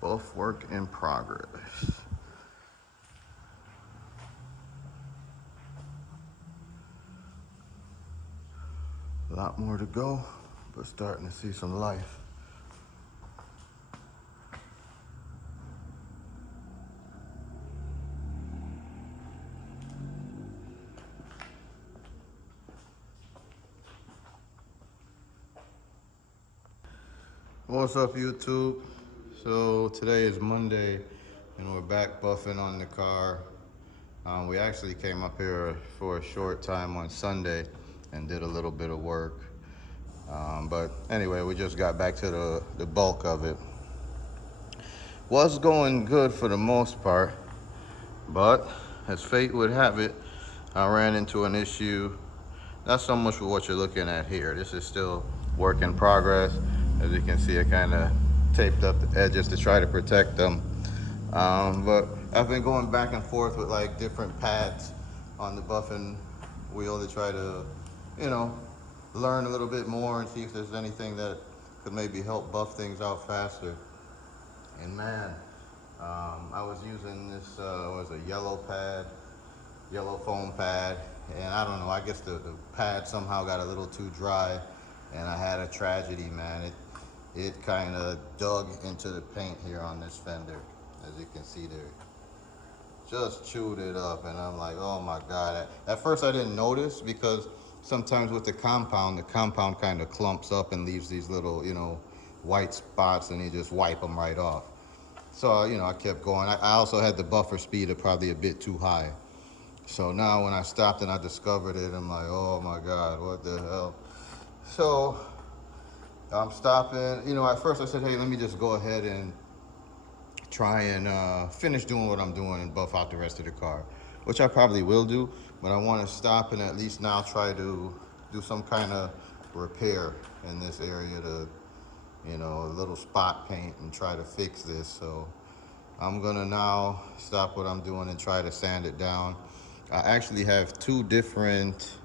Both work in progress. A lot more to go, but starting to see some life. What's up, YouTube? So today is Monday and we're back buffing on the car. We actually came up here for a short time on Sunday and did a little bit of work. But anyway, we just got back to the bulk of it. Was going good for the most part, but as fate would have it, I ran into an issue. Not so much with what you're looking at here. This is still work in progress. As you can see, I kind of taped up the edges to try to protect them. But I've been going back and forth with like different pads on the buffing wheel to try to, learn a little bit more and see if there's anything that could maybe help buff things out faster. And man, I was using this, was a yellow foam pad, and I don't know, I guess the pad somehow got a little too dry and I had a tragedy, man. It kind of dug into the paint here on this fender, as you can see there. Just chewed it up, and I'm like, oh my God. At first I didn't notice because sometimes with the compound kind of clumps up and leaves these little, white spots, and you just wipe them right off. So, I kept going. I also had the buffer speed probably a bit too high. So now when I stopped and I discovered it, I'm like, oh my God, what the hell? So I'm stopping. At first I said, hey, let me just go ahead and try and finish doing what I'm doing and buff out the rest of the car, which I probably will do, but I want to stop and at least now try to do some kind of repair in this area to, a little spot paint and try to fix this. So I'm gonna now stop what I'm doing and try to sand it down. I actually have two different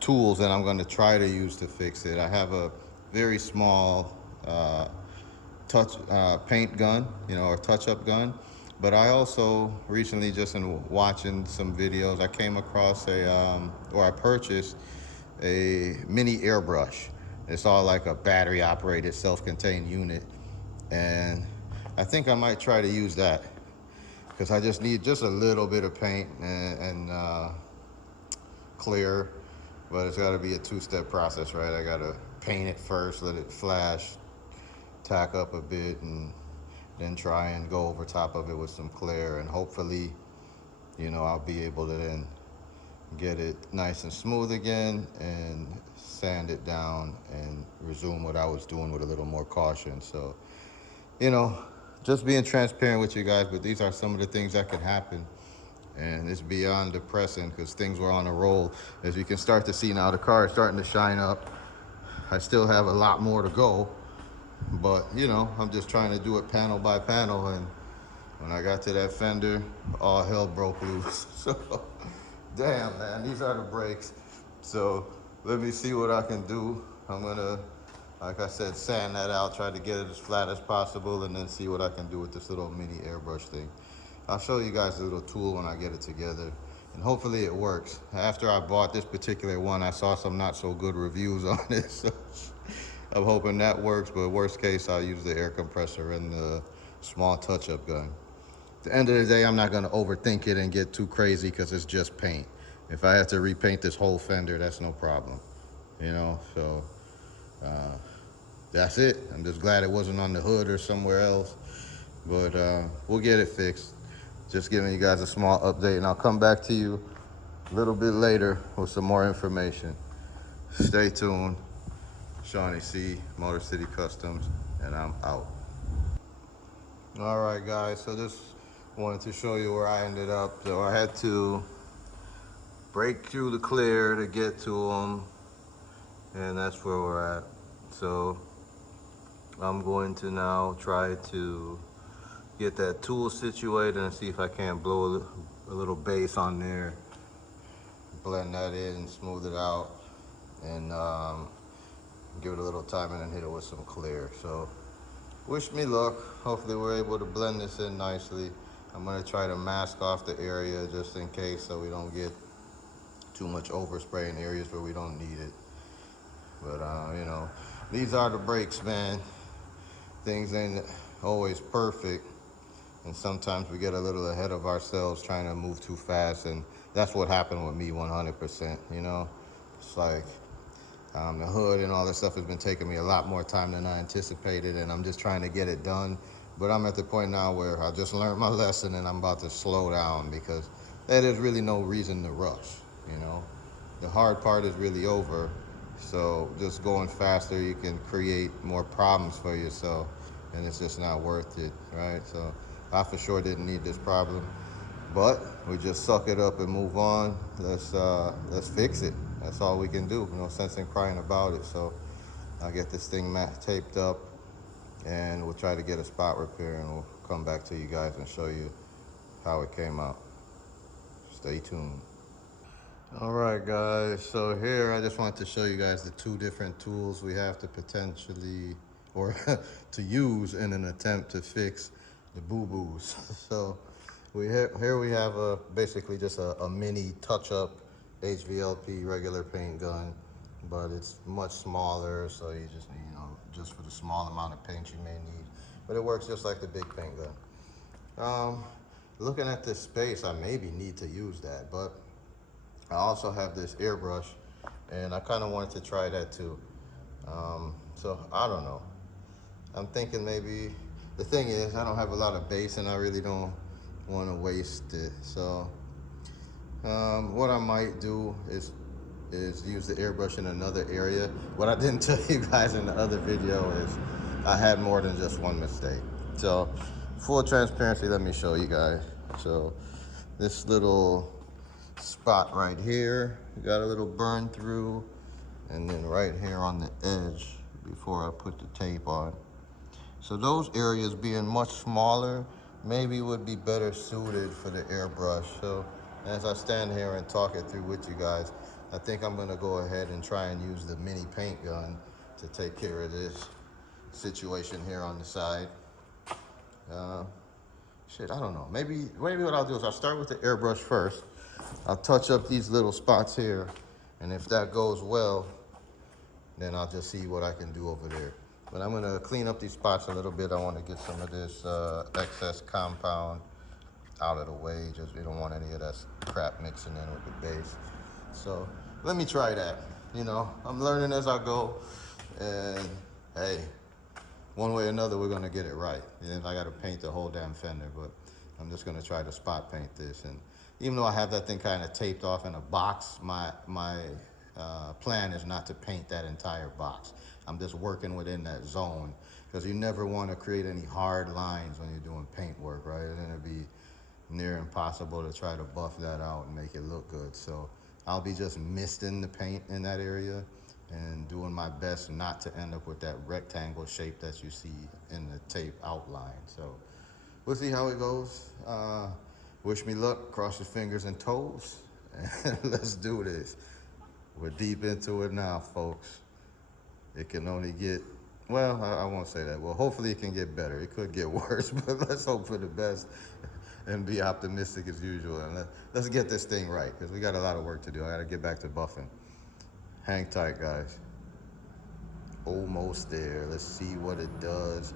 tools that I'm gonna try to use to fix it. I have a very small touch paint gun, or touch-up gun. But I also recently, just in watching some videos, I came across I purchased a mini airbrush. It's all like a battery-operated, self-contained unit, and I think I might try to use that because I just need just a little bit of paint and clear, but it's got to be a two-step process, right? I got to paint it first, let it flash, tack up a bit, and then try and go over top of it with some clear, and hopefully, I'll be able to then get it nice and smooth again and sand it down and resume what I was doing with a little more caution. So, just being transparent with you guys, but these are some of the things that can happen. And it's beyond depressing because things were on a roll. As you can start to see now, the car is starting to shine up. I still have a lot more to go, but I'm just trying to do it panel by panel. And when I got to that fender, all hell broke loose. So, damn, man, these are the brakes. So let me see what I can do. I'm gonna, like I said, sand that out, try to get it as flat as possible, and then see what I can do with this little mini airbrush thing. I'll show you guys a little tool when I get it together, and hopefully it works. After I bought this particular one, I saw some not so good reviews on it, so I'm hoping that works, but worst case, I'll use the air compressor and the small touch-up gun. At the end of the day, I'm not gonna overthink it and get too crazy because it's just paint. If I have to repaint this whole fender, that's no problem, so that's it. I'm just glad it wasn't on the hood or somewhere else, but we'll get it fixed. Just giving you guys a small update, and I'll come back to you a little bit later with some more information. Stay tuned. Shawnee C, Motor City Customs, and I'm out. All right, guys, so just wanted to show you where I ended up. So I had to break through the clear to get to them, and that's where we're at. So I'm going to now try to get that tool situated and see if I can't blow a little base on there, blend that in, smooth it out, and give it a little time and then hit it with some clear. So Wish me luck. Hopefully we're able to blend this in nicely. I'm gonna try to mask off the area just in case so we don't get too much overspray in areas where we don't need it. But you know, these are the breaks, man. Things ain't always perfect, and sometimes we get a little ahead of ourselves trying to move too fast, and that's what happened with me 100%. You know, it's like the hood and all this stuff has been taking me a lot more time than I anticipated, and I'm just trying to get it done. But I'm at the point now where I just learned my lesson and I'm about to slow down because there's really no reason to rush, you know. The hard part is really over. So just going faster, you can create more problems for yourself, and it's just not worth it, right? So I for sure didn't need this problem, but we just suck it up and move on. Let's fix it. That's all we can do. No sense in crying about it. So I'll get this thing taped up, and we'll try to get a spot repair, and we'll come back to you guys and show you how it came out. Stay tuned. All right, guys. So here, I just wanted to show you guys the two different tools we have to potentially, or to use in an attempt to fix the boo-boos. So here we have basically just a mini touch-up HVLP regular paint gun, but it's much smaller, so you just need, you know, just for the small amount of paint you may need. But it works just like the big paint gun. Looking at this space, I maybe need to use that, but I also have this airbrush, and I kind of wanted to try that too. So I don't know. I'm thinking maybe, the thing is, I don't have a lot of base and I really don't want to waste it. So what I might do is use the airbrush in another area. What I didn't tell you guys in the other video is I had more than just one mistake. So full transparency, let me show you guys. So this little spot right here, got a little burn through, and then right here on the edge before I put the tape on. So those areas being much smaller maybe would be better suited for the airbrush. So as I stand here and talk it through with you guys, I think I'm gonna go ahead and try and use the mini paint gun to take care of this situation here on the side. Shit, I don't know. Maybe what I'll do is I'll start with the airbrush first. I'll touch up these little spots here, and if that goes well, then I'll just see what I can do over there. But I'm gonna clean up these spots a little bit. I wanna get some of this excess compound out of the way. Just, we don't want any of that crap mixing in with the base. So let me try that. You know, I'm learning as I go, and hey, one way or another, we're gonna get it right. And I gotta paint the whole damn fender, but I'm just gonna try to spot paint this. And even though I have that thing kind of taped off in a box, my plan is not to paint that entire box. I'm just working within that zone, because you never want to create any hard lines when you're doing paint work, right? And it'd be near impossible to try to buff that out and make it look good. So I'll be just misting the paint in that area and doing my best not to end up with that rectangle shape that you see in the tape outline. So we'll see how it goes. Wish me luck, cross your fingers and toes, and let's do this. We're deep into it now, folks. It can only get, well, I won't say that. Well, hopefully it can get better. It could get worse, but let's hope for the best and be optimistic as usual. And let's get this thing right, because we got a lot of work to do. I gotta get back to buffing. Hang tight, guys. Almost there. Let's see what it does,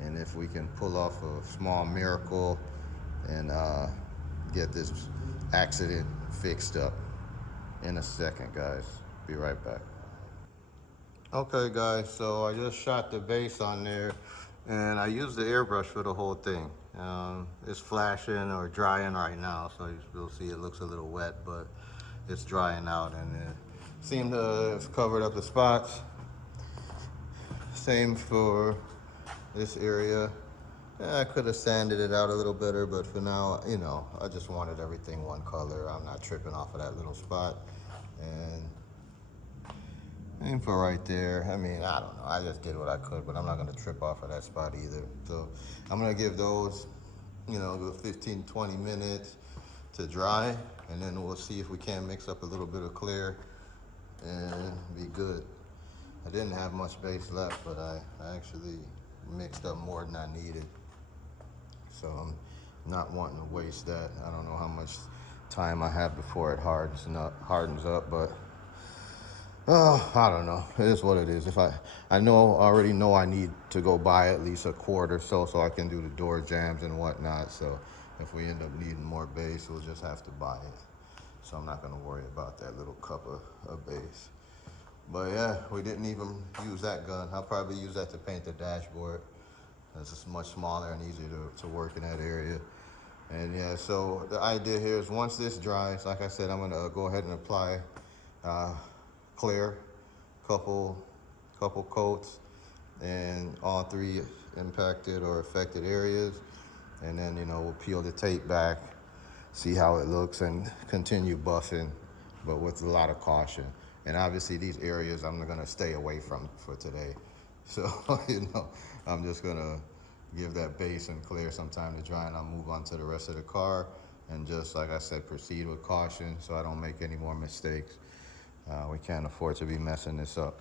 and if we can pull off a small miracle and get this accident fixed up in a second, guys. Be right back. Okay, guys, so I just shot the base on there, and I used the airbrush for the whole thing. It's flashing or drying right now, so you'll see it looks a little wet, but it's drying out, and it seemed to have covered up the spots. Same for this area. I could have sanded it out a little better, but for now, you know, I just wanted everything one color. I'm not tripping off of that little spot. And for right there, I mean, I don't know. I just did what I could, but I'm not gonna trip off of that spot either. So I'm gonna give those, you know, 15, 20 minutes to dry, and then we'll see if we can mix up a little bit of clear and be good. I didn't have much base left, but I actually mixed up more than I needed. So I'm not wanting to waste that. I don't know how much time I have before it hardens up, but oh, I don't know. It is what it is. If I already know I need to go buy at least a quart or so I can do the door jambs and whatnot. So if we end up needing more base, we'll just have to buy it. So I'm not gonna worry about that little cup of base. But yeah, we didn't even use that gun. I'll probably use that to paint the dashboard. It's just much smaller and easier to work in that area. And yeah, so the idea here is once this dries, like I said, I'm gonna go ahead and apply clear, couple coats in all 3 impacted or affected areas. And then, we'll peel the tape back, see how it looks, and continue buffing, but with a lot of caution. And obviously these areas I'm gonna stay away from for today. So, I'm just gonna give that base and clear some time to dry, and I'll move on to the rest of the car. And just like I said, proceed with caution so I don't make any more mistakes. We can't afford to be messing this up.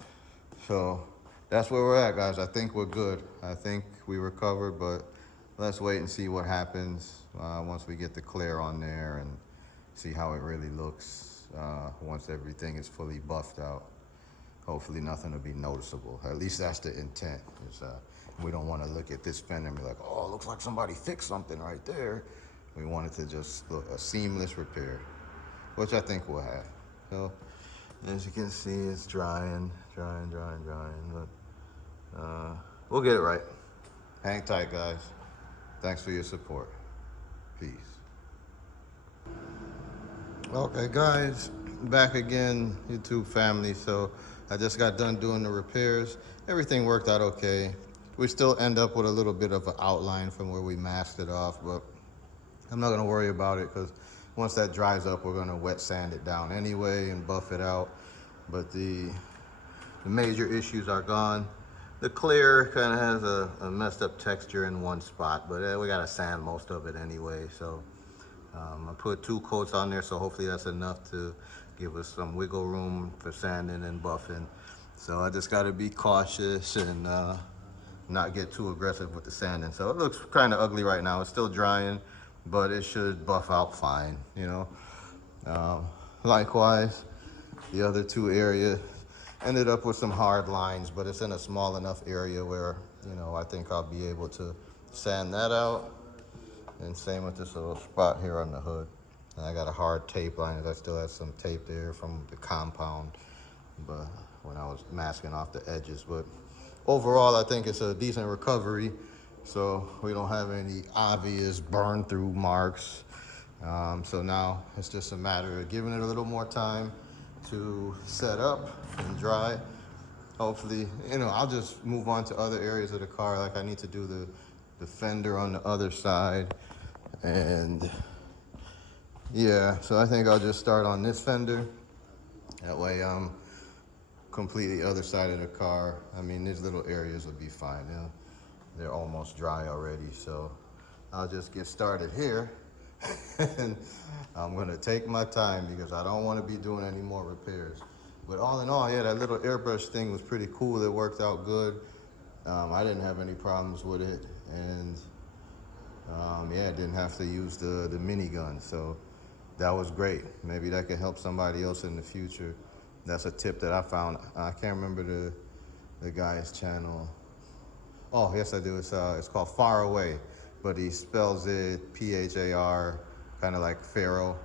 So that's where we're at, guys. I think we're good. I think we recovered, but let's wait and see what happens once we get the clear on there and see how it really looks once everything is fully buffed out. Hopefully nothing will be noticeable. At least that's the intent. We don't want to look at this fender and be like, oh, it looks like somebody fixed something right there. We want it to just look a seamless repair, which I think we'll have. So as you can see, it's drying. But we'll get it right. Hang tight, guys. Thanks for your support. Peace. Okay, guys, back again, YouTube family. So I just got done doing the repairs. Everything worked out okay. We still end up with a little bit of an outline from where we masked it off, but I'm not gonna worry about it because once that dries up, we're gonna wet sand it down anyway and buff it out. But the major issues are gone. The clear kind of has a messed up texture in one spot, but we gotta sand most of it anyway. So I put 2 coats on there, so hopefully that's enough to give us some wiggle room for sanding and buffing. So I just gotta be cautious and not get too aggressive with the sanding. So it looks kind of ugly right now. It's still drying, but it should buff out fine, Likewise, the other 2 areas ended up with some hard lines, but it's in a small enough area where, I think I'll be able to sand that out. And same with this little spot here on the hood. And I got a hard tape line. I still have some tape there from the compound, but when I was masking off the edges. But overall, I think it's a decent recovery. So we don't have any obvious burn through marks. So now it's just a matter of giving it a little more time to set up and dry. Hopefully, I'll just move on to other areas of the car. Like I need to do the fender on the other side. And yeah, so I think I'll just start on this fender. That way I'm complete the other side of the car. I mean, these little areas will be fine. They're almost dry already. So I'll just get started here. And I'm gonna take my time because I don't want to be doing any more repairs. But all in all, yeah, that little airbrush thing was pretty cool. It worked out good. I didn't have any problems with it, and yeah, I didn't have to use the minigun, so that was great. Maybe that could help somebody else in the future. That's a tip that I found. I can't remember the guy's channel. Oh, yes, I do. It's called Far Away, but he spells it P-H-A-R, kind of like Pharaoh.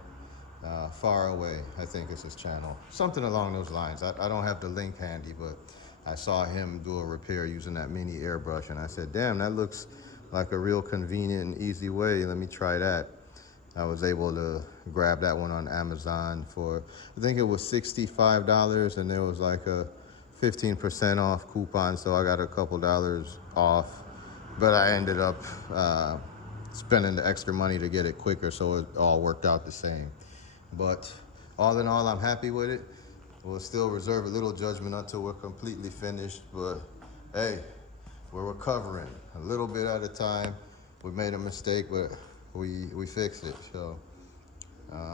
Far Away, I think is his channel. Something along those lines. I don't have the link handy, but I saw him do a repair using that mini airbrush, and I said, damn, that looks like a real convenient and easy way. Let me try that. I was able to grab that one on Amazon for, I think it was $65, and there was like a 15% off coupon, so I got a couple dollars off. But I ended up spending the extra money to get it quicker, so it all worked out the same. But all in all, I'm happy with it. We'll still reserve a little judgment until we're completely finished, but hey, we're recovering a little bit at a time. We made a mistake, but we fixed it. So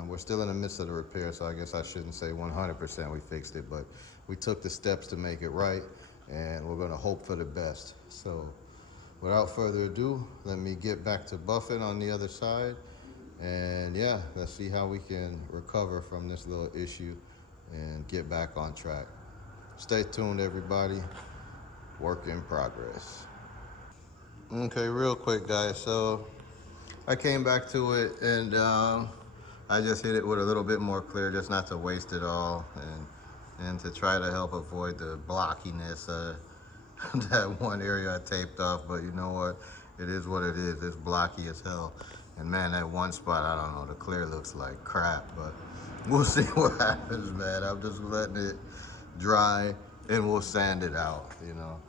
we're still in the midst of the repair, so I guess I shouldn't say 100% we fixed it, but we took the steps to make it right, and we're gonna hope for the best. So without further ado, let me get back to buffing on the other side. And yeah, let's see how we can recover from this little issue and get back on track. Stay tuned, everybody. Work in progress. Okay, real quick, guys. So I came back to it, and I just hit it with a little bit more clear, just not to waste it all, and to try to help avoid the blockiness. That one area I taped off, but you know what? It is what it is. It's blocky as hell. And man, that one spot, I don't know, the clear looks like crap, but we'll see what happens, man. I'm just letting it dry and we'll sand it out, you know.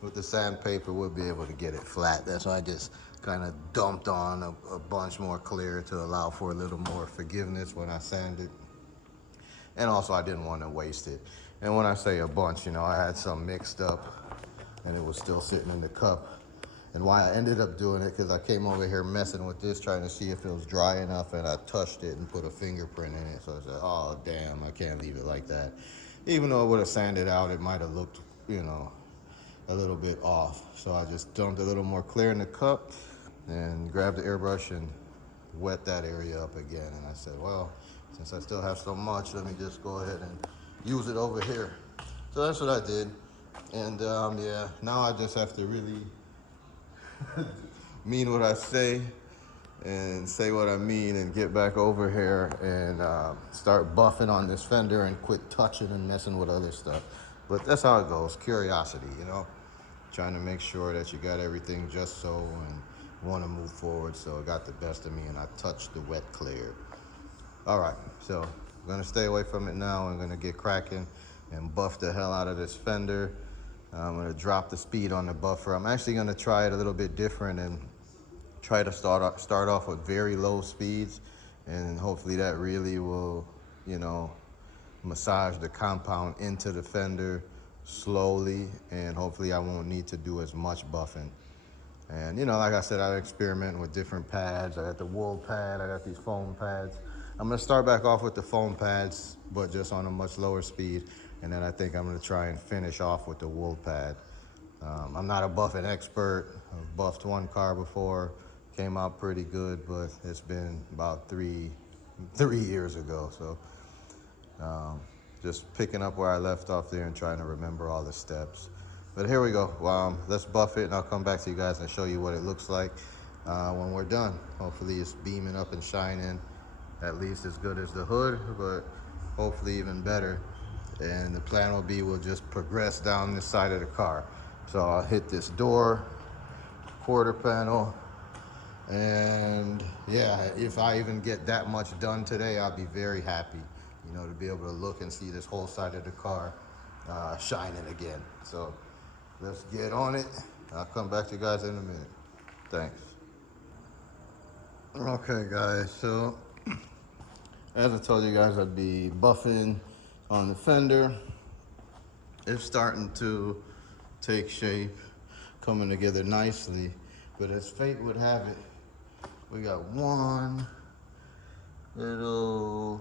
With the sandpaper, we'll be able to get it flat. That's why I just kind of dumped on a bunch more clear to allow for a little more forgiveness when I sand it. And also, I didn't want to waste it. And when I say a bunch, you know, I had some mixed up and it was still sitting in the cup. And why I ended up doing it, because I came over here messing with this, trying to see if it was dry enough, and I touched it and put a fingerprint in it. So I said, oh, damn, I can't leave it like that. Even though it would have sanded out, it might have looked, you know, a little bit off. So I just dumped a little more clear in the cup and grabbed the airbrush and wet that area up again. And I said, well, since I still have so much, let me just go ahead and use it over here. So that's what I did. And yeah, now I just have to really mean what I say and say what I mean and get back over here and start buffing on this fender and quit touching and messing with other stuff. But that's how it goes, curiosity, you know, trying to make sure that you got everything just so and want to move forward. So it got the best of me and I touched the wet clear. All right, so I'm gonna stay away from it now. I'm gonna get cracking and buff the hell out of this fender. I'm gonna drop the speed on the buffer. I'm actually gonna try it a little bit different and try to start off with very low speeds, and hopefully that really will, you know, massage the compound into the fender slowly, and hopefully I won't need to do as much buffing. And you know, like I said, I experiment with different pads. I got the wool pad, I got these foam pads. I'm gonna start back off with the foam pads, but just on a much lower speed. And then I think I'm gonna try and finish off with the wool pad. I'm not a buffing expert. I've buffed one car before, came out pretty good, but it's been about three years ago. So just picking up where I left off there and trying to remember all the steps. But here we go. Let's buff it and I'll come back to you guys and show you what it looks like when we're done. Hopefully it's beaming up and shining at least as good as the hood, but hopefully even better. And the plan will be we'll just progress down this side of the car. So I'll hit this door, quarter panel, and yeah, if I even get that much done today, I'll be very happy, you know, to be able to look and see this whole side of the car shining again. So let's get on it. I'll come back to you guys in a minute. Thanks. Okay, guys, so as I told you guys, I'd be buffing on the fender. It's starting to take shape, coming together nicely. But as fate would have it, we got one little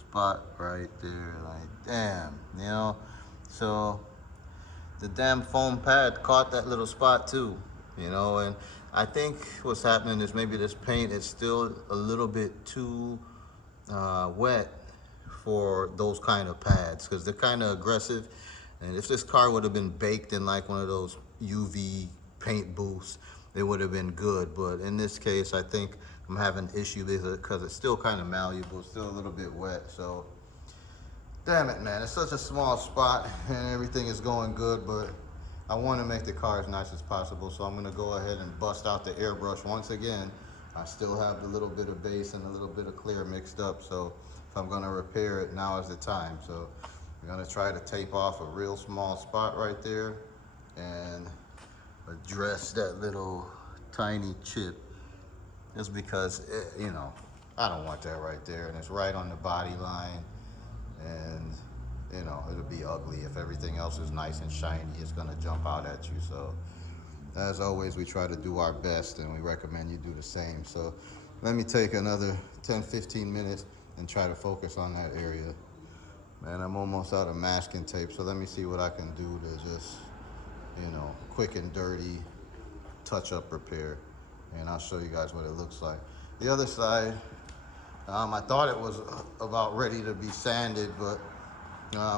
spot right there, like damn, you know? So the damn foam pad caught that little spot too, you know? And I think what's happening is maybe this paint is still a little bit too wet for those kind of pads, because they're kind of aggressive. And if this car would have been baked in like one of those UV paint booths, it would have been good. But in this case, I think I'm having an issue because it's still kind of malleable, still a little bit wet. So damn it, man, it's such a small spot and everything is going good, but I want to make the car as nice as possible. So I'm going to go ahead and bust out the airbrush once again. I still have the little bit of base and a little bit of clear mixed up, so if I'm gonna repair it, now is the time. So I'm gonna try to tape off a real small spot right there and address that little tiny chip, just because, you know, I don't want that right there, and it's right on the body line, and you know, it'll be ugly. If everything else is nice and shiny, it's gonna jump out at you. So as always, we try to do our best, and we recommend you do the same. So let me take another 10-15 minutes and try to focus on that area. Man, I'm almost out of masking tape, so let me see what I can do to just, you know, quick and dirty touch-up repair, and I'll show you guys what it looks like. The other side, I thought it was about ready to be sanded, but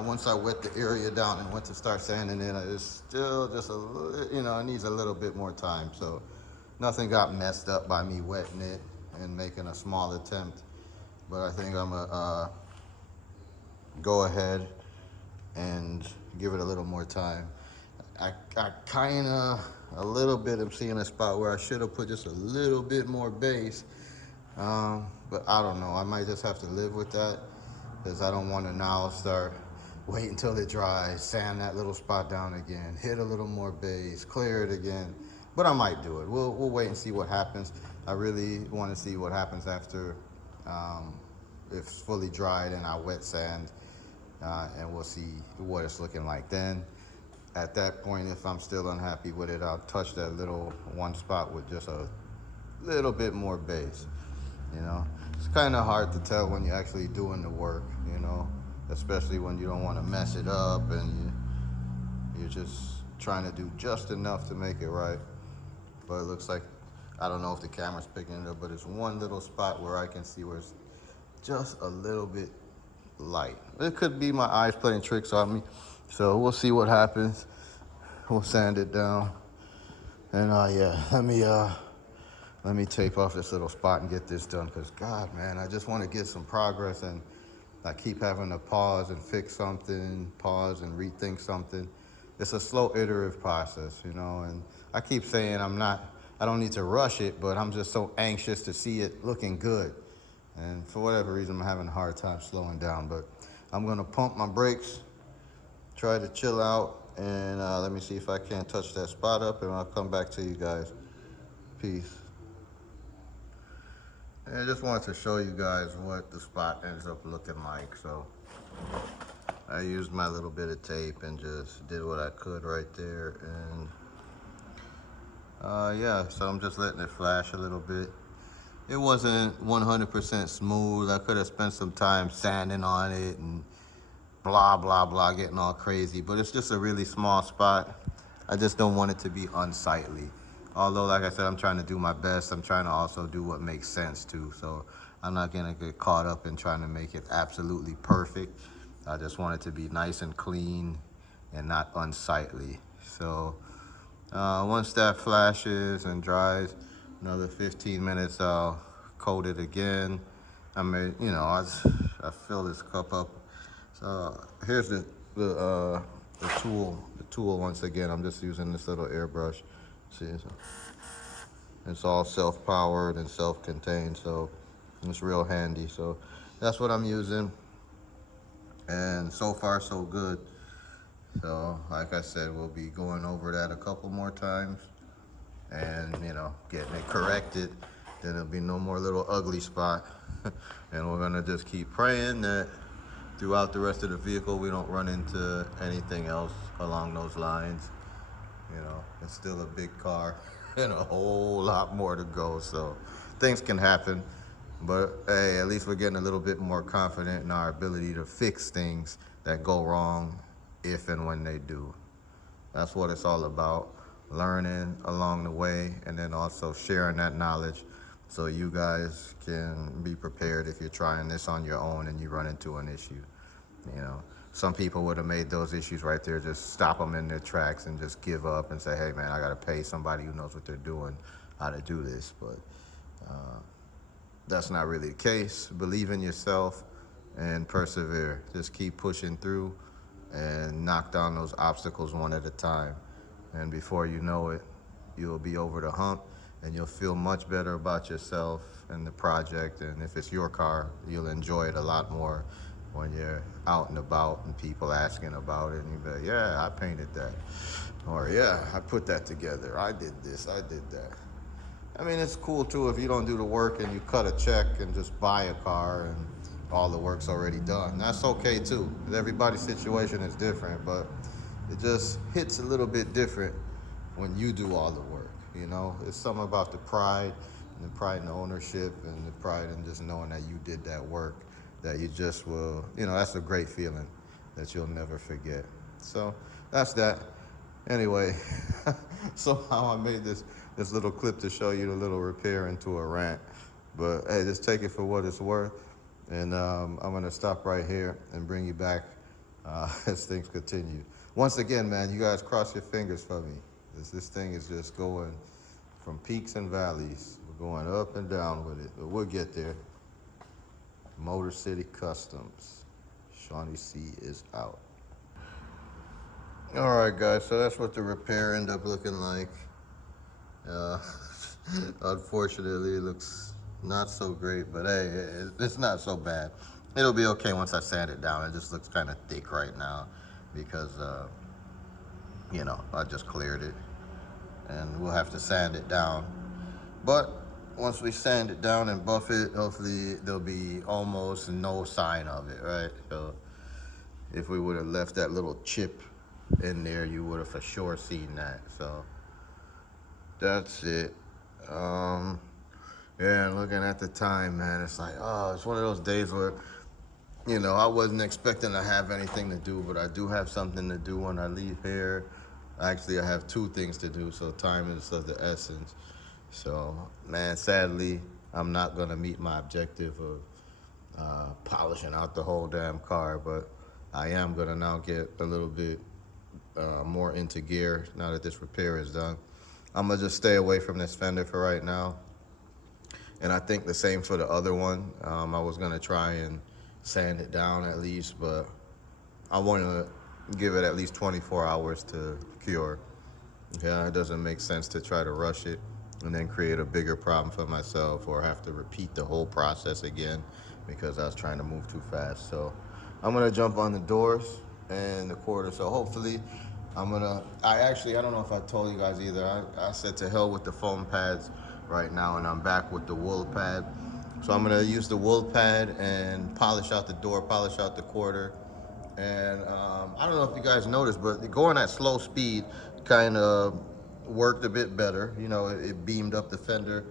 once I wet the area down and went to start sanding it, it's still just a little, it needs a little bit more time. So nothing got messed up by me wetting it and making a small attempt, but I think I'm gonna go ahead and give it a little more time. I kind of a little bit am seeing a spot where I should have put just a little bit more base, but I don't know. I might just have to live with that, because I don't want to now start wait until it dries, sand that little spot down again, hit a little more base, clear it again. But I might do it. We'll wait and see what happens. I really want to see what happens after it's fully dried and I wet sand, and we'll see what it's looking like then. At that point, if I'm still unhappy with it, I'll touch that little one spot with just a little bit more base. It's kind of hard to tell when you're actually doing the work, especially when you don't want to mess it up and you're just trying to do just enough to make it right. But it looks like, I don't know if the camera's picking it up, but it's one little spot where I can see where it's just a little bit light. It could be my eyes playing tricks on me. So we'll see what happens. We'll sand it down. And yeah, let me tape off this little spot and get this done, because God, man, I just want to get some progress, and I keep having to pause and fix something, pause and rethink something. It's a slow iterative process, and I keep saying I don't need to rush it, but I'm just so anxious to see it looking good. And for whatever reason, I'm having a hard time slowing down, but I'm gonna pump my brakes, try to chill out, and let me see if I can't touch that spot up, and I'll come back to you guys. Peace. And I just wanted to show you guys what the spot ends up looking like. So I used my little bit of tape and just did what I could right there. And yeah, so I'm just letting it flash a little bit. It wasn't 100% smooth. I could have spent some time sanding on it and blah, blah, blah, getting all crazy. But it's just a really small spot. I just don't want it to be unsightly. Although, like I said, I'm trying to do my best. I'm trying to also do what makes sense too. So I'm not gonna get caught up in trying to make it absolutely perfect. I just want it to be nice and clean and not unsightly. So once that flashes and dries, another 15 minutes, I'll coat it again. I fill this cup up. So here's the tool once again. I'm just using this little airbrush. See, so it's all self-powered and self-contained, so it's real handy. So that's what I'm using, and so far so good. So like I said, we'll be going over that a couple more times and getting it corrected. Then there'll be no more little ugly spot. And we're gonna just keep praying that throughout the rest of the vehicle we don't run into anything else along those lines. It's still a big car and a whole lot more to go, so things can happen. But hey, at least we're getting a little bit more confident in our ability to fix things that go wrong if and when they do. That's what it's all about, learning along the way, and then also sharing that knowledge so you guys can be prepared if you're trying this on your own and you run into an issue. Some people would have made those issues right there, just stop them in their tracks and just give up and say, hey man, I gotta pay somebody who knows what they're doing how to do this. But that's not really the case. Believe in yourself and persevere. Just keep pushing through and knock down those obstacles one at a time. And before you know it, you'll be over the hump and you'll feel much better about yourself and the project. And if it's your car, you'll enjoy it a lot more when you're out and about and people asking about it, and you be like, yeah, I painted that, or yeah, I put that together, I did this, I did that. I mean, it's cool too if you don't do the work and you cut a check and just buy a car and all the work's already done. That's okay too. Everybody's situation is different, but it just hits a little bit different when you do all the work. It's something about the pride, and the pride in the ownership, and the pride in just knowing that you did that work, that you just will, that's a great feeling that you'll never forget. So that's that. Anyway, somehow I made this little clip to show you the little repair into a rant. But hey, just take it for what it's worth. And I'm gonna stop right here and bring you back as things continue. Once again, man, you guys cross your fingers for me. This thing is just going from peaks and valleys. We're going up and down with it, but we'll get there. Motor City Customs. Shawnee C is out. All right, guys, so that's what the repair ended up looking like. Uh, Unfortunately, it looks not so great, but hey, it's not so bad. It'll be okay once I sand it down. It just looks kind of thick right now because, you know, I just cleared it. And we'll have to sand it down. But once we sand it down and buff it, hopefully there'll be almost no sign of it, right? So if we would have left that little chip in there, you would have for sure seen that. So that's it. Yeah, looking at the time, man, it's like, oh, it's one of those days where, you know, I wasn't expecting to have anything to do, but I do have something to do when I leave here. Actually, I have two things to do, so time is of the essence. So, man, sadly, I'm not gonna meet my objective of polishing out the whole damn car, but I am gonna now get a little bit more into gear now that this repair is done. I'm gonna just stay away from this fender for right now. And I think the same for the other one. I was gonna try and sand it down at least, but I want to give it at least 24 hours to cure. Yeah, it doesn't make sense to try to rush it and then create a bigger problem for myself or have to repeat the whole process again because I was trying to move too fast. So I'm gonna jump on the doors and the quarter. So hopefully I don't know if I told you guys either. I said to hell with the foam pads right now, and I'm back with the wool pad. So I'm gonna use the wool pad and polish out the door, polish out the quarter. And I don't know if you guys noticed, but going at slow speed kind of worked a bit better. You know, it beamed up the fender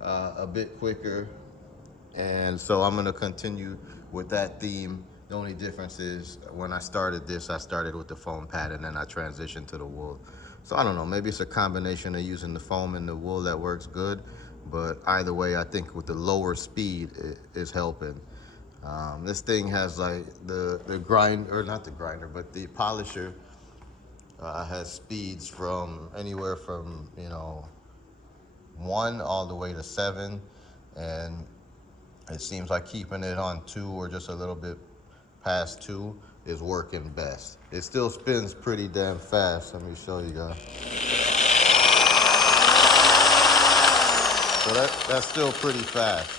a bit quicker. And so I'm gonna continue with that theme. The only difference is when I started this, I started with the foam pad and then I transitioned to the wool. So I don't know, maybe it's a combination of using the foam and the wool that works good. But either way, I think with the lower speed, it is helping. This thing has like the grind, or not the grinder, but the polisher has speeds from anywhere from, you know, 1 all the way to 7. And it seems like keeping it on 2 or just a little bit past 2 is working best. It still spins pretty damn fast. Let me show you guys. So that's still pretty fast.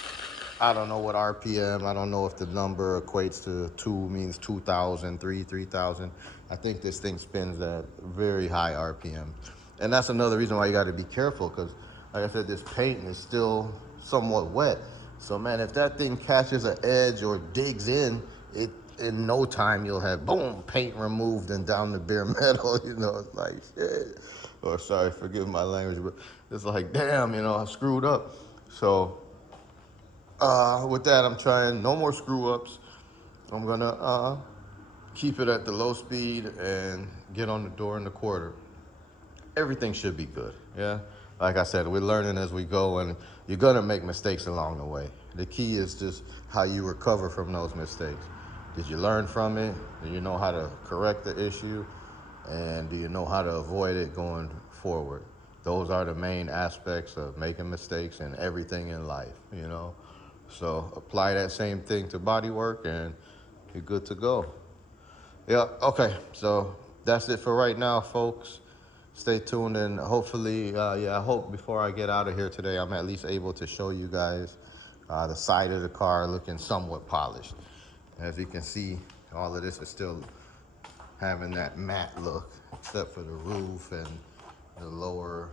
I don't know what RPM, I don't know if the number equates to 2 means 2,000, 3,000. I think this thing spins at very high RPM. And that's another reason why you gotta be careful, because like I said, this paint is still somewhat wet. So man, if that thing catches an edge or digs in no time you'll have, boom, paint removed and down the bare metal, you know, it's like, shit. Or sorry, forgive my language, but it's like, damn, you know, I screwed up. So with that, I'm trying no more screw ups. I'm gonna keep it at the low speed and get on the door in the quarter. Everything should be good, yeah? Like I said, we're learning as we go, and you're gonna make mistakes along the way. The key is just how you recover from those mistakes. Did you learn from it? Do you know how to correct the issue? And do you know how to avoid it going forward? Those are the main aspects of making mistakes in everything in life, you know? So apply that same thing to body work and you're good to go. Yeah, okay, so that's it for right now, folks. Stay tuned, and hopefully, I hope before I get out of here today, I'm at least able to show you guys the side of the car looking somewhat polished. As you can see, all of this is still having that matte look, except for the roof and the lower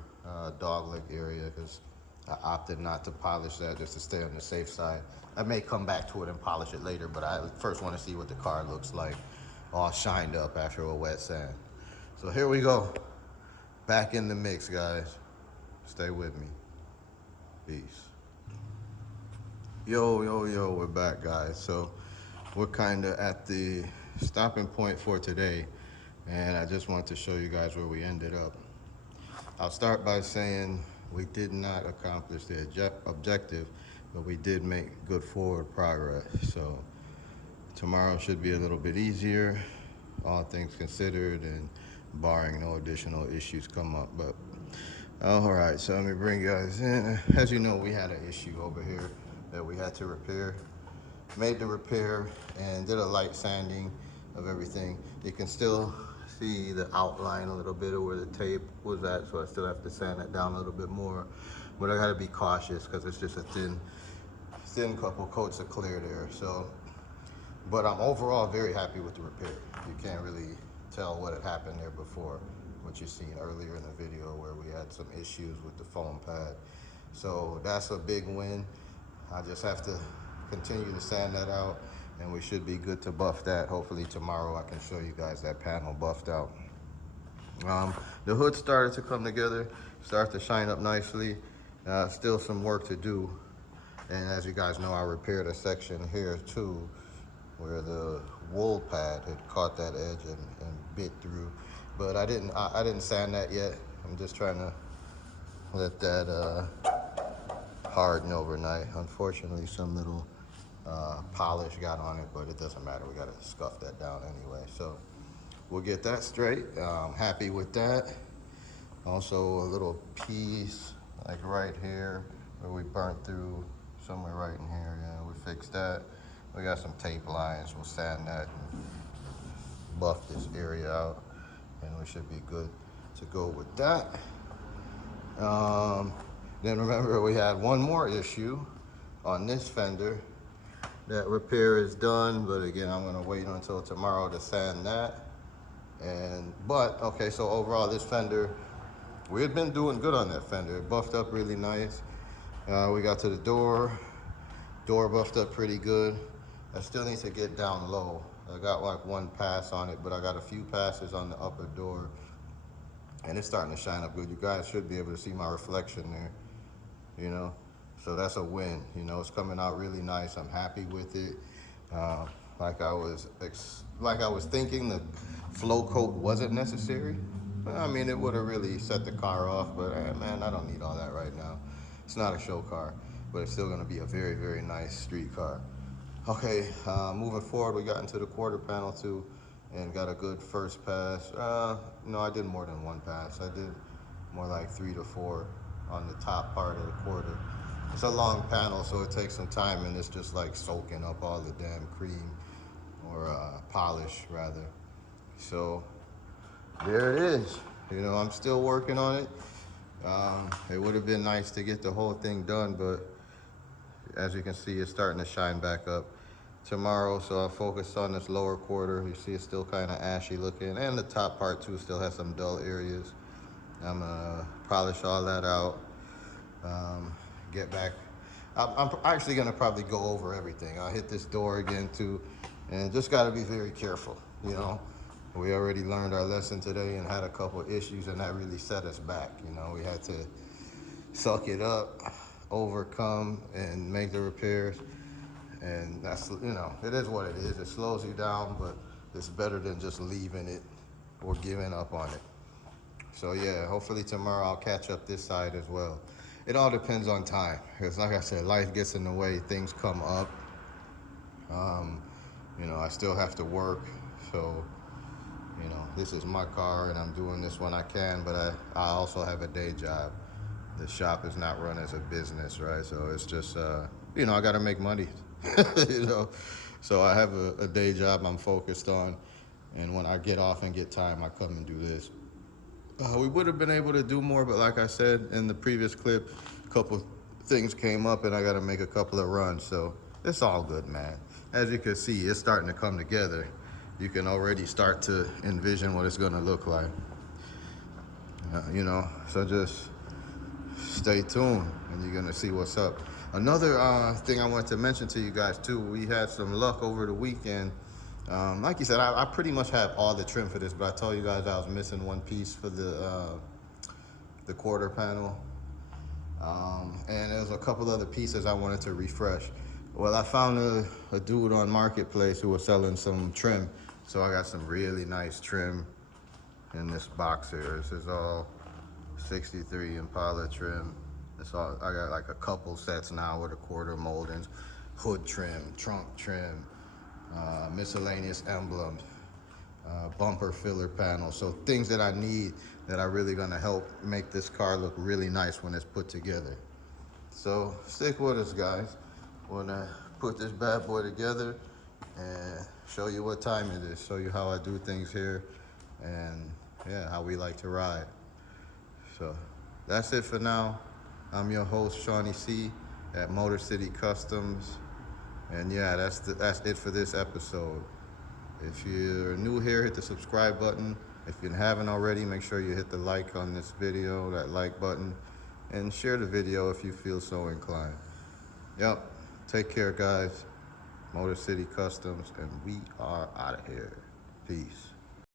dogleg area, because I opted not to polish that just to stay on the safe side. I may come back to it and polish it later, but I first want to see what the car looks like, all shined up after a wet sand. So here we go. Back in the mix, guys. Stay with me. Peace. Yo, we're back, guys. So we're kind of at the stopping point for today. and I just wanted to show you guys where we ended up. I'll start by saying we did not accomplish the objective, but we did make good forward progress. So tomorrow should be a little bit easier, all things considered, and barring no additional issues come up. But all right, so let me bring you guys in. As you know, we had an issue over here that we had to repair. Made the repair and did a light sanding of everything. You can still see the outline a little bit of where the tape was at, so I still have to sand it down a little bit more. But I gotta be cautious because it's just a thin couple coats of clear there. So, but I'm overall very happy with the repair. You can't really tell what had happened there before, what you've seen earlier in the video where we had some issues with the foam pad. So that's a big win. I just have to continue to sand that out, and we should be good to buff that. Hopefully tomorrow I can show you guys that panel buffed out. The hood started to come together, start to shine up nicely. Still some work to do, and as you guys know, I repaired a section here too where the wool pad had caught that edge and bit through, but I didn't sand that yet. I'm just trying to let that harden overnight. Unfortunately, some little polish got on it, but it doesn't matter. We gotta scuff that down anyway. So we'll get that straight. Happy with that. Also a little piece like right here where we burnt through, somewhere right in here. Yeah, we fixed that. We got some tape lines. We'll sand that and buff this area out, and we should be good to go with that. Then remember, we had one more issue on this fender. That repair is done, but again, I'm gonna wait until tomorrow to sand that. But okay, so overall this fender, we had been doing good on that fender. It buffed up really nice. We got to the door buffed up pretty good. I still need to get down low. I got like one pass on it, but I got a few passes on the upper door, and it's starting to shine up good. You guys should be able to see my reflection there, you know? So that's a win. You know, it's coming out really nice. I'm happy with it. Like I was thinking, the flow coat wasn't necessary. I mean, it would have really set the car off, but man, I don't need all that right now. It's not a show car, but it's still gonna be a very, very nice street car. Okay, moving forward, we got into the quarter panel too, and got a good first pass. No, I did more than one pass. I did more like 3 to 4 on the top part of the quarter. It's a long panel, so it takes some time, and it's just like soaking up all the damn cream, or polish rather. So there it is. You know, I'm still working on it. It would have been nice to get the whole thing done, but as you can see, it's starting to shine back up tomorrow. So I'll focus on this lower quarter. You see it's still kind of ashy looking, and the top part too still has some dull areas. I'm gonna polish all that out. Get back. I'm actually gonna probably go over everything. I'll hit this door again too, and just gotta be very careful. You know, we already learned our lesson today and had a couple issues, and that really set us back. You know, we had to suck it up, overcome, and make the repairs. And that's, you know, it is what it is. It slows you down, but it's better than just leaving it or giving up on it. So yeah, hopefully tomorrow I'll catch up this side as well. It all depends on time, because like I said, life gets in the way, things come up. You know, I still have to work, so, you know, this is my car and I'm doing this when I can, but I also have a day job. The shop is not run as a business, right? So it's just, you know, I gotta make money, you know? So I have a day job I'm focused on, and when I get off and get time, I come and do this. We would have been able to do more, but like I said in the previous clip, a couple things came up and I got to make a couple of runs. So it's all good, man. As you can see, it's starting to come together. You can already start to envision what it's going to look like. You know, so just stay tuned and you're going to see what's up. Another thing I wanted to mention to you guys too, we had some luck over the weekend. Like you said, I pretty much have all the trim for this, but I told you guys I was missing one piece for the quarter panel. And there's a couple other pieces I wanted to refresh. Well, I found a dude on Marketplace who was selling some trim. So I got some really nice trim in this box here. This is all 63 Impala trim. It's all, I got like a couple sets now with a quarter moldings, hood trim, trunk trim, miscellaneous emblems, bumper filler panel. So things that I need that are really gonna help make this car look really nice when it's put together. So stick with us, guys. We're gonna put this bad boy together and show you what time it is, show you how I do things here, and yeah, how we like to ride. So that's it for now. I'm your host, Shawnee C at Motor City Customs. And yeah, that's it for this episode. If you're new here, hit the subscribe button. If you haven't already, make sure you hit the like on this video, that like button, and share the video if you feel so inclined. Yep, take care, guys. Motor City Customs, and we are out of here. Peace.